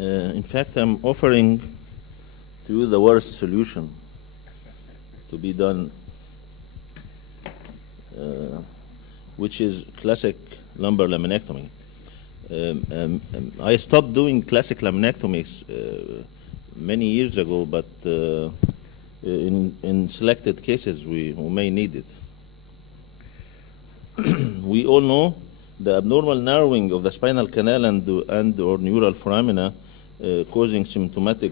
In fact, I'm offering to you the worst solution to be done, which is classic lumbar laminectomy. I stopped doing classic laminectomies many years ago, but in selected cases we may need it. We all know the abnormal narrowing of the spinal canal and or neural foramina causing symptomatic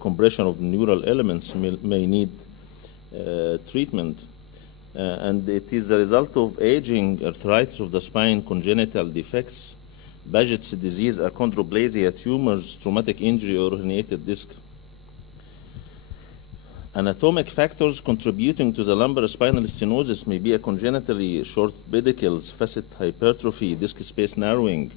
compression of neural elements may need treatment. And it is a result of aging, arthritis of the spine, congenital defects, Paget's disease, achondroplasia, tumors, traumatic injury, or herniated disc. Anatomic factors contributing to the lumbar spinal stenosis may be a congenitally short pedicles, facet hypertrophy, disc space narrowing,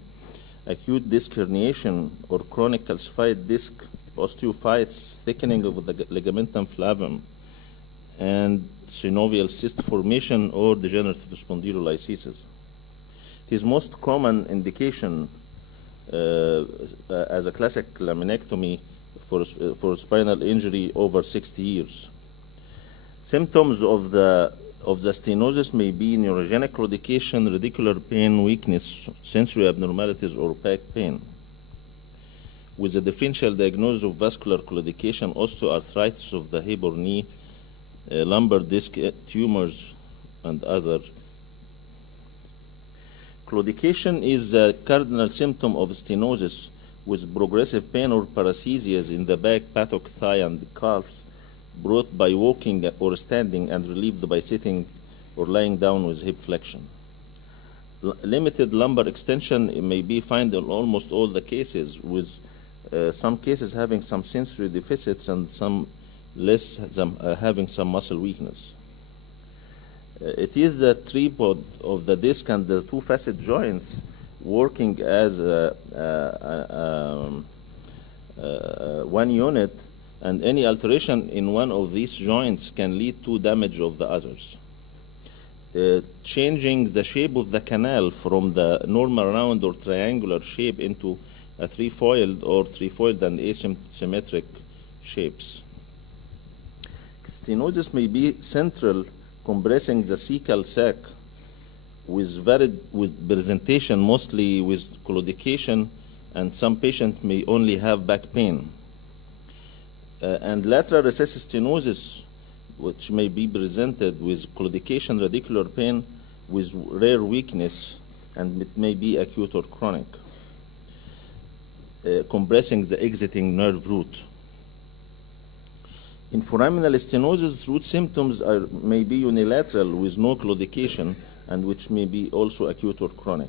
acute disc herniation, or chronic calcified disc, osteophytes, thickening of the ligamentum flavum, and synovial cyst formation or degenerative spondylolisthesis. It is most common indication as a classic laminectomy for spinal injury over 60 years. Symptoms of the stenosis may be neurogenic claudication, radicular pain, weakness, sensory abnormalities, or back pain. With a differential diagnosis of vascular claudication, osteoarthritis of the hip or knee, lumbar disc tumors, and other. Claudication is a cardinal symptom of stenosis with progressive pain or paresthesias in the back, buttock, thigh, and calves, brought by walking or standing and relieved by sitting or lying down with hip flexion. Limited lumbar extension may be found in almost all the cases, with some cases having some sensory deficits and some less having some muscle weakness. It is the tripod of the disc and the two facet joints working as one unit, and any alteration in one of these joints can lead to damage of the others. Changing the shape of the canal from the normal round or triangular shape into a trefoiled or trefoiled and asymmetric shapes. Stenosis may be central, compressing the cecal sac with presentation mostly with claudication, and some patients may only have back pain. And lateral recessive stenosis, which may be presented with claudication, radicular pain, with rare weakness, and it may be acute or chronic, compressing the exiting nerve root. In foraminal stenosis, root symptoms may be unilateral with no claudication, and which may be also acute or chronic.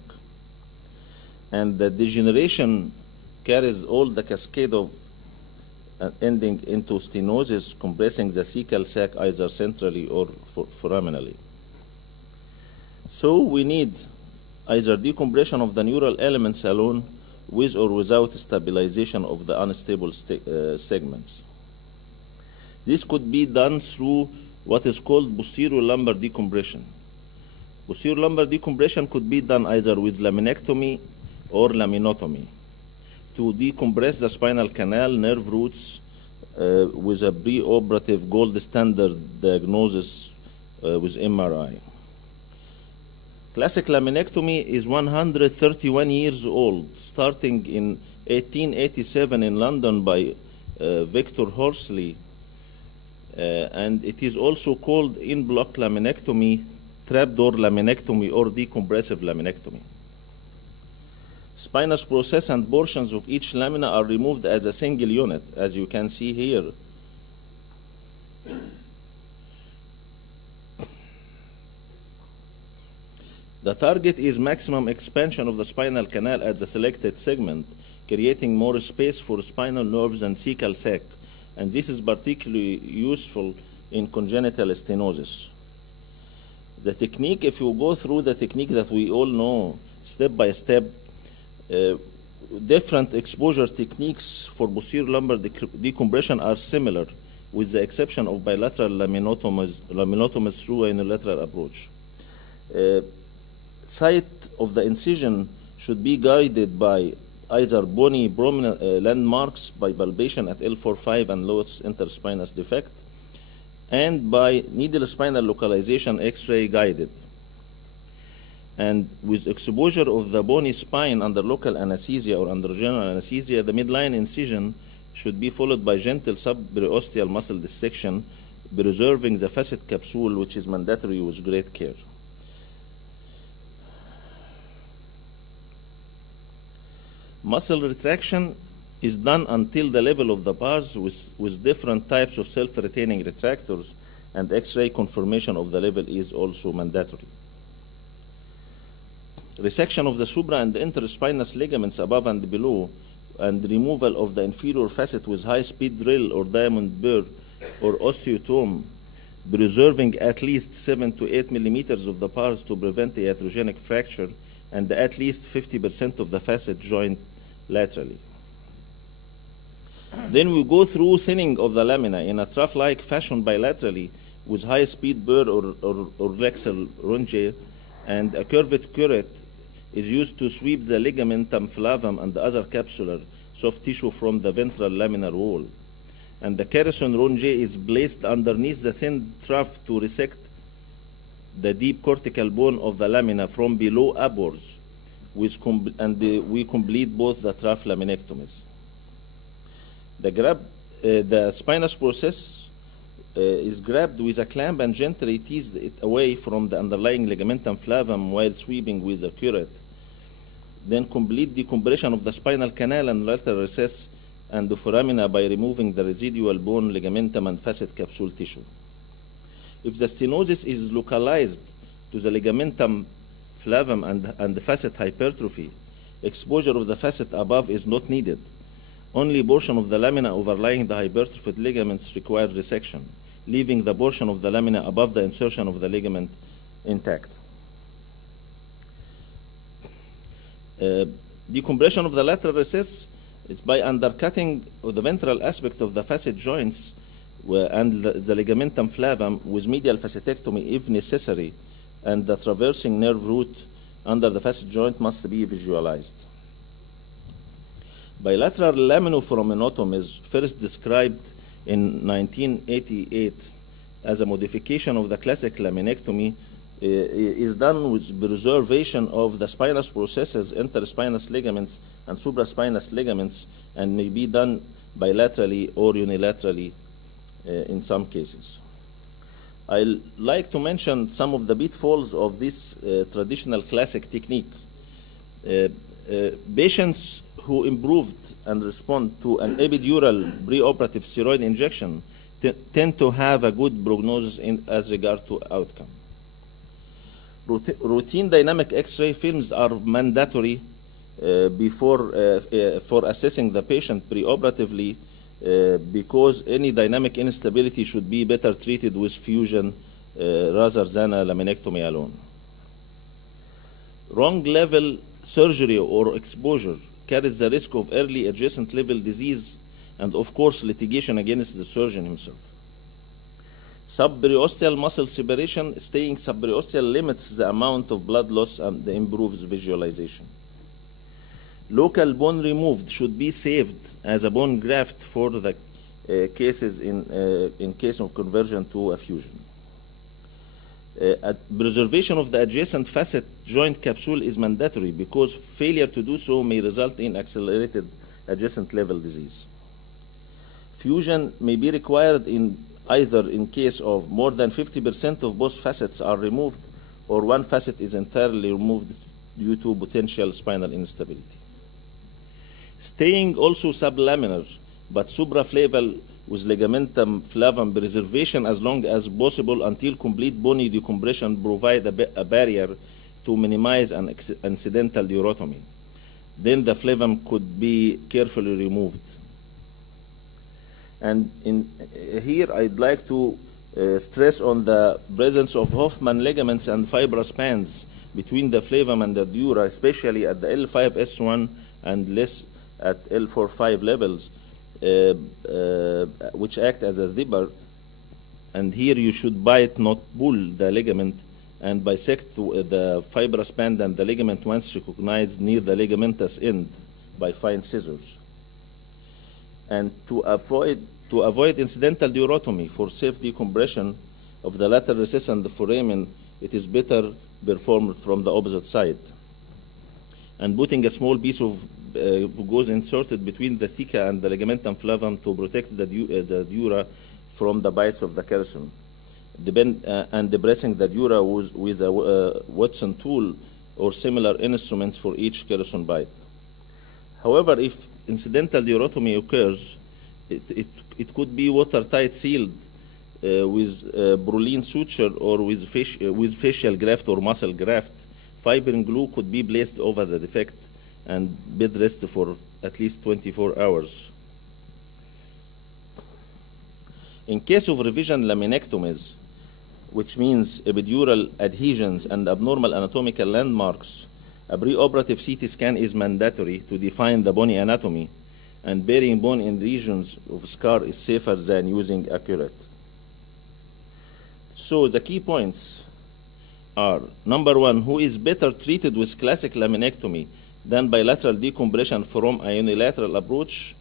And the degeneration carries all the cascade of ending into stenosis, compressing the cecal sac either centrally or foraminally. So we need either decompression of the neural elements alone with or without stabilization of the unstable segments. This could be done through what is called posterior lumbar decompression. Posterior lumbar decompression could be done either with laminectomy or laminotomy to decompress the spinal canal, nerve roots, with a preoperative gold standard diagnosis with MRI. Classic laminectomy is 131 years old, starting in 1887 in London by Victor Horsley, and it is also called in-block laminectomy, trapdoor laminectomy, or decompressive laminectomy. Spinous process and portions of each lamina are removed as a single unit, as you can see here. The target is maximum expansion of the spinal canal at the selected segment, creating more space for spinal nerves and cecal sac, and this is particularly useful in congenital stenosis. The technique, if you go through the technique that we all know step by step, different exposure techniques for posterior lumbar decompression are similar, with the exception of bilateral laminotomies through a unilateral approach. Site of the incision should be guided by either bony prominent landmarks by palpation at L4-5 and lowest interspinous defect, and by needle spinal localization X-ray guided. And with exposure of the bony spine under local anesthesia or under general anesthesia, the midline incision should be followed by gentle subperiosteal muscle dissection, preserving the facet capsule, which is mandatory with great care. Muscle retraction is done until the level of the bars with different types of self-retaining retractors, and X-ray confirmation of the level is also mandatory. Resection of the supra and interspinous ligaments above and below, and removal of the inferior facet with high-speed drill or diamond burr or osteotome, preserving at least 7 to 8 millimeters of the pars to prevent iatrogenic fracture, and at least 50% of the facet joint laterally. Then we go through thinning of the lamina in a trough-like fashion bilaterally with high-speed burr or lexal ronge, and a curved curette is used to sweep the ligamentum flavum and the other capsular soft tissue from the ventral laminar wall. And the Carrison ronge is placed underneath the thin trough to resect the deep cortical bone of the lamina from below upwards, we complete both the trough laminectomies. The spinous process is grabbed with a clamp and gently teased it away from the underlying ligamentum flavum while sweeping with a curette. Then complete decompression of the spinal canal and lateral recess and the foramina by removing the residual bone, ligamentum, and facet capsule tissue. If the stenosis is localized to the ligamentum flavum and the facet hypertrophy, exposure of the facet above is not needed. Only portion of the lamina overlying the hypertrophied ligaments require resection, leaving the portion of the lamina above the insertion of the ligament intact. Decompression of the lateral recess is by undercutting the ventral aspect of the facet joints and the ligamentum flavum with medial facetectomy if necessary, and the traversing nerve root under the facet joint must be visualized. Bilateral laminoforaminotomy is first described in 1988 as a modification of the classic laminectomy. Is done with preservation of the spinous processes, interspinous ligaments, and supraspinous ligaments, and may be done bilaterally or unilaterally in some cases. I'd like to mention some of the pitfalls of this traditional classic technique. Patients who improved and respond to an epidural preoperative steroid injection tend to have a good prognosis as regard to outcome. Routine dynamic X-ray films are mandatory for assessing the patient preoperatively because any dynamic instability should be better treated with fusion rather than a laminectomy alone. Wrong level surgery or exposure carries the risk of early adjacent level disease and, of course, litigation against the surgeon himself. Subperiosteal muscle separation, staying subperiosteal limits the amount of blood loss and improves visualization. Local bone removed should be saved as a bone graft for the cases in case of conversion to a fusion. Preservation of the adjacent facet joint capsule is mandatory because failure to do so may result in accelerated adjacent level disease. Fusion may be required either in case of more than 50% of both facets are removed or one facet is entirely removed due to potential spinal instability. Staying also sublaminar but supraflaval with ligamentum flavum preservation as long as possible until complete bony decompression provide a barrier to minimize an incidental durotomy. Then the flavum could be carefully removed. And here I'd like to stress on the presence of Hoffman ligaments and fibrous bands between the flavum and the dura, especially at the L5S1 and less at L4-5 levels, which act as a zipper. And here you should bite, not pull the ligament, and bisect the fibrous band and the ligament once recognized near the ligamentous end by fine scissors. And to avoid incidental durotomy for safe decompression of the lateral recess and the foramen, it is better performed from the opposite side. And putting a small piece of gauze inserted between the theca and the ligamentum flavum to protect the dura from the bites of the Carson. And depressing the dura with a Watson tool or similar instruments for each Carson bite. However, if incidental durotomy occurs, it could be watertight sealed with Brulin suture or with fascial graft or muscle graft. Fibrin glue could be placed over the defect and bed rest for at least 24 hours. In case of revision laminectomies, which means epidural adhesions and abnormal anatomical landmarks, a preoperative CT scan is mandatory to define the bony anatomy, and burying bone in regions of scar is safer than using accurate. So the key points are, number one, who is better treated with classic laminectomy than bilateral decompression from a unilateral approach?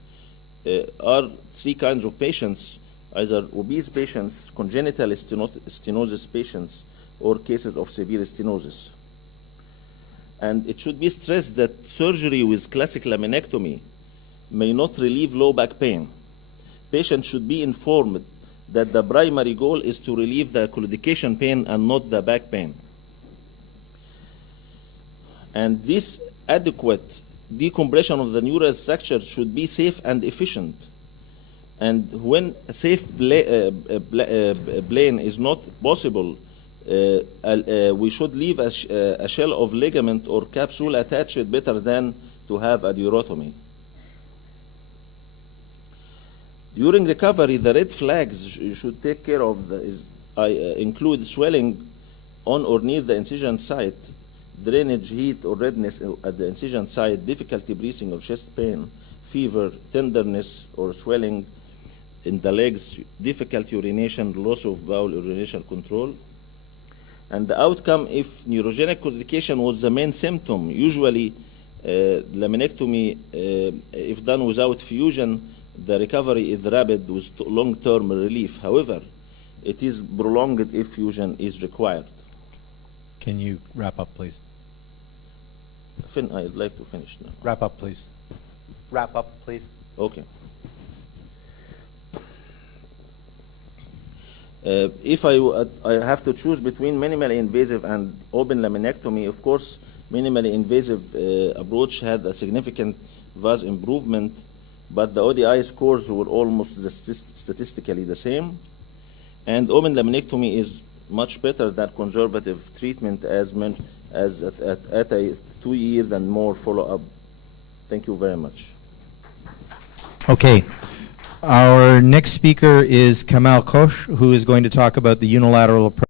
Are three kinds of patients, either obese patients, congenital stenosis patients, or cases of severe stenosis. And it should be stressed that surgery with classic laminectomy may not relieve low back pain. Patients should be informed that the primary goal is to relieve the claudication pain and not the back pain. And this adequate decompression of the neural structure should be safe and efficient. And when a safe plane is not possible, we should leave a shell of ligament or capsule attached better than to have a durotomy. During recovery, the red flags you should take care of include swelling on or near the incision site, drainage, heat or redness at the incision site, difficulty breathing or chest pain, fever, tenderness or swelling in the legs, difficult urination, loss of bowel urination control. And the outcome, if neurogenic claudication was the main symptom, usually laminectomy, if done without fusion, the recovery is rapid with long-term relief. However, it is prolonged if fusion is required. Can you wrap up, please? I'd like to finish now. Wrap up, please. Wrap up, please. Okay. If I have to choose between minimally invasive and open laminectomy, of course, minimally invasive approach had a significant VAS improvement, but the ODI scores were almost statistically the same. And open laminectomy is much better than conservative treatment at a 2 years and more follow-up. Thank you very much. Okay. Our next speaker is Kamal Kosh, who is going to talk about the unilateral approach.